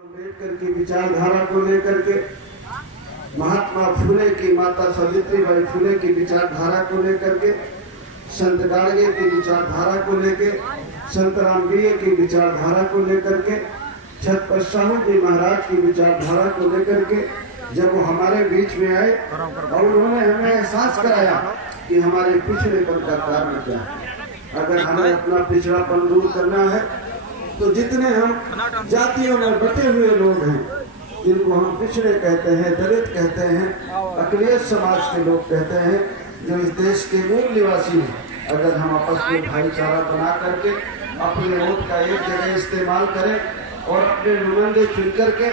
अम्बेडकर की विचारधारा को लेकर के, महात्मा फुले की, माता सावित्रीबाई फुले की विचारधारा को लेकर के, संत गाडगे की विचारधारा को लेकर, संत रामवीर की विचारधारा को लेकर के, छत्रपति साहू जी महाराज की विचारधारा को लेकर के जब वो हमारे बीच में आए और उन्होंने हमें एहसास कराया कि हमारे पिछड़ेपन का कारण क्या है। अगर हमें अपना पिछड़ापन दूर करना है तो जितने हम जातियों में बटे हुए लोग हैं, जिनको हम पिछड़े कहते हैं, दलित कहते हैं, अकलियत समाज के लोग कहते हैं, जो इस देश के मूल निवासी हैं, अगर हम आपस में भाईचारा बना करके अपने वोट का एक जगह इस्तेमाल करें और अपने नुमाइंदे चुन करके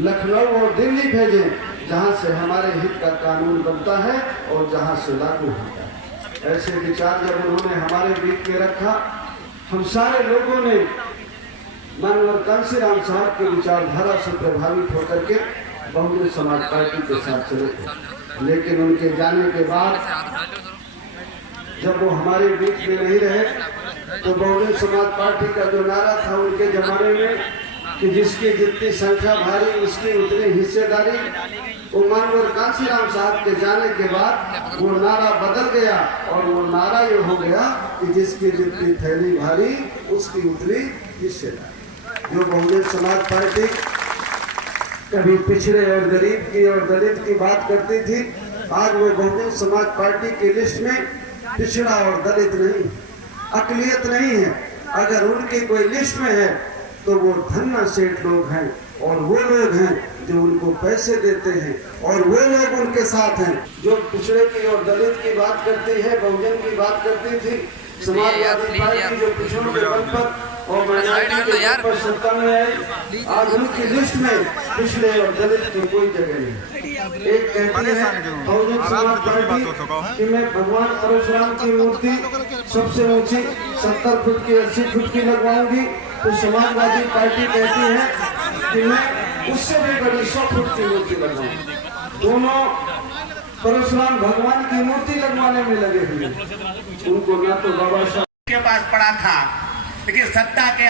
लखनऊ और दिल्ली भेजें, जहां से हमारे हित का कानून बनता है और जहां से लागू होता है। ऐसे विचार जब उन्होंने हमारे बीच में रखा, हम सारे लोगों ने माननीय कांशीराम साहब की विचारधारा से प्रभावित होकर के बहुजन समाज पार्टी के साथ चले थे। लेकिन उनके जाने के बाद जब वो हमारे बीच में नहीं रहे तो बहुजन समाज पार्टी का जो नारा था उनके जमाने में कि जिसकी जितनी संख्या भारी उसकी उतनी हिस्सेदारी, वो माननीय कांशीराम साहब के जाने के बाद वो नारा बदल गया और वो नारा ये हो गया कि जिसकी जितनी थैली भारी उसकी उतनी हिस्सेदारी। जो बहुजन समाज पार्टी कभी पिछड़े और गरीब की और दलित की बात करती थी, आज वो बहुजन समाज पार्टी की लिस्ट में पिछड़ा और दलित नहीं, अकलियत नहीं है। अगर उनकी कोई लिस्ट में है तो वो धन्ना सेठ लोग हैं और वो लोग हैं जो उनको पैसे देते हैं और वो लोग उनके साथ हैं। जो पिछड़े की और दलित की बात करती है, बहुजन की बात करती थी, समाजवादी पार्टी जो पिछड़ों के बल पर और माइनॉरिटी के बल पर सत्ता में आई, आज उनकी लिस्ट में पिछड़े और दलित की कोई जगह नहीं। एक कहती है बहुजन समाज पार्टी कि मैं भगवान परशुराम की मूर्ति सबसे ऊंची 70 फुट की 80 फुट की लगवाऊंगी, तो समाजवादी पार्टी कहती है कि मैं उससे भी बड़ी 100 फुट की मूर्ति लगवाऊंगी। दोनों परशुराम भगवान की मूर्ति लगवाने में लगे हुए, उनको ना तो बाबा साहब के पास पड़ा था, लेकिन सत्ता में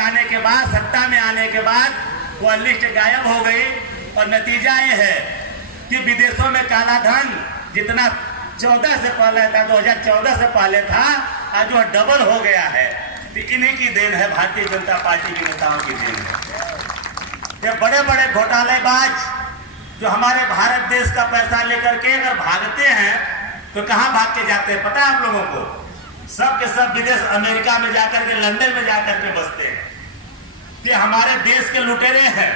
आने के बाद वो लिस्ट गायब हो गई और नतीजा ये है कि विदेशों में काला धन जितना 14 से पहले था, 2014 से पहले था, आज वो डबल हो गया है। तो इन्हीं की देन है, भारतीय जनता पार्टी के नेताओं की देन है। ये बड़े बड़े घोटालेबाज जो हमारे भारत देश का पैसा लेकर के अगर भागते हैं तो कहाँ भाग के जाते हैं पता है आप लोगों को? सब के सब विदेश, अमेरिका में जाकर के, लंदन में जाकर के बसते हैं। ये हमारे देश के लुटेरे हैं।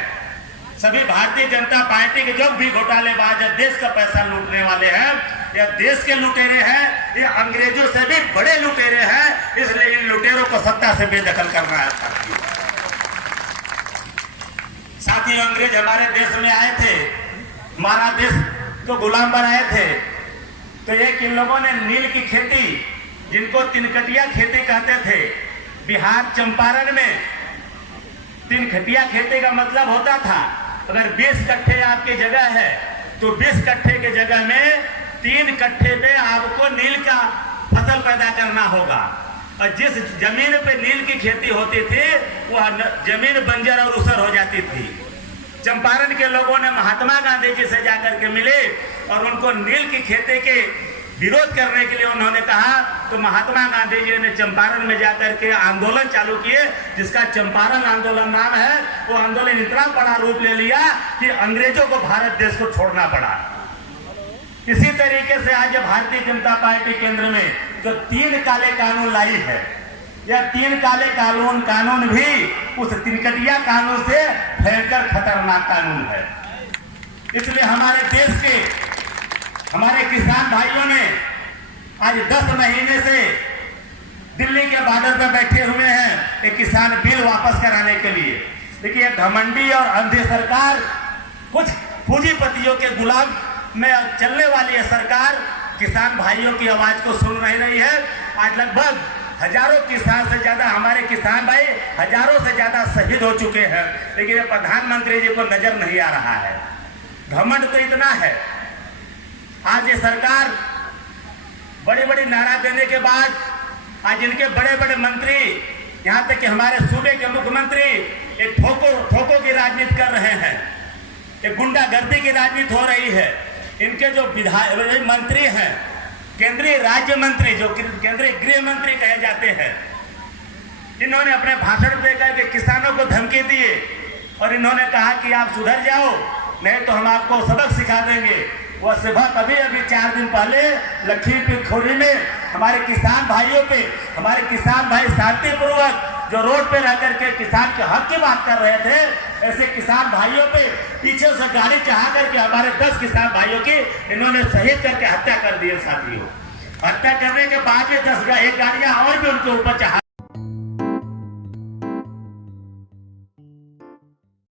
सभी भारतीय जनता पार्टी के जो भी घोटालेबाज है, देश का पैसा लूटने वाले हैं, या देश के लुटेरे हैं, ये अंग्रेजों से भी बड़े लुटेरे हैं। इसलिए इन लुटेरों को सत्ता से बेदखल करना है। साथियों, अंग्रेज हमारे देश में आए थे, हमारा देश को गुलाम बनाए थे, तो एक इन लोगों ने नील की खेती, जिनको तिनकटिया खेती कहते थे, बिहार चंपारण में तिनकटिया खेती का मतलब होता था अगर 20 कट्ठे आपकी जगह है तो 20 कट्ठे के जगह में 3 कट्ठे में आपको नील का फसल पैदा करना होगा। और जिस जमीन पे नील की खेती होती थी वह जमीन बंजर और ऊसर हो जाती थी। चंपारण के लोगों ने महात्मा गांधी जी से जाकर के मिले और उनको नील की खेती के विरोध करने के लिए उन्होंने कहा, तो महात्मा गांधी जी ने चंपारण में जाकर के आंदोलन चालू किए, जिसका चंपारण आंदोलन नाम है। वो आंदोलन इतना बड़ा रूप ले लिया कि अंग्रेजों को भारत देश को छोड़ना पड़ा। इसी तरीके से आज भारतीय जनता पार्टी केंद्र में जो 3 काले कानून लाई है, यह 3 काले कानून भी उस तिनकटिया कानून से भयंकर खतरनाक कानून है। इसलिए हमारे देश के हमारे किसान भाइयों ने आज 10 महीने से दिल्ली के बॉर्डर पर बैठे हुए हैं एक किसान बिल वापस कराने के लिए। देखिए, घमंडी और अंधी सरकार, कुछ पूंजीपतियों के गुलाम में चलने वाली है सरकार, किसान भाइयों की आवाज को सुन रही है। आज लगभग हजारों किसान से ज्यादा हमारे किसान भाई हजारों से ज्यादा शहीद हो चुके हैं, लेकिन प्रधानमंत्री जी को नजर नहीं आ रहा है। घमंड तो इतना है, आज ये सरकार बड़ी बड़ी नारा देने के बाद आज इनके बड़े बड़े मंत्री, यहाँ तक कि हमारे सूबे के मुख्यमंत्री एक ठोको की राजनीति कर रहे गुंडागर्दी की राजनीति हो रही है। इनके जो विधायक मंत्री हैं, केंद्रीय राज्य मंत्री, जो केंद्रीय गृह मंत्री कहे जाते हैं, इन्होंने अपने भाषण देकर के किसानों को धमकी दिए और इन्होंने कहा कि आप सुधर जाओ, नहीं तो हम आपको सबक सिखा देंगे। वह सुबह कभी अभी 4 दिन पहले लखीमपुर खीरी में हमारे किसान भाइयों पे, हमारे किसान भाई शांतिपूर्वक जो रोड पे रह करके किसान के हक की बात कर रहे थे, ऐसे किसान भाइयों पे पीछे से गाड़ी चढ़ा करके हमारे 10 किसान भाइयों की इन्होंने शहीद करके हत्या कर दी। साथियों, हत्या करने के बाद भी 10 गाड़ियां और भी उनके ऊपर चढ़ा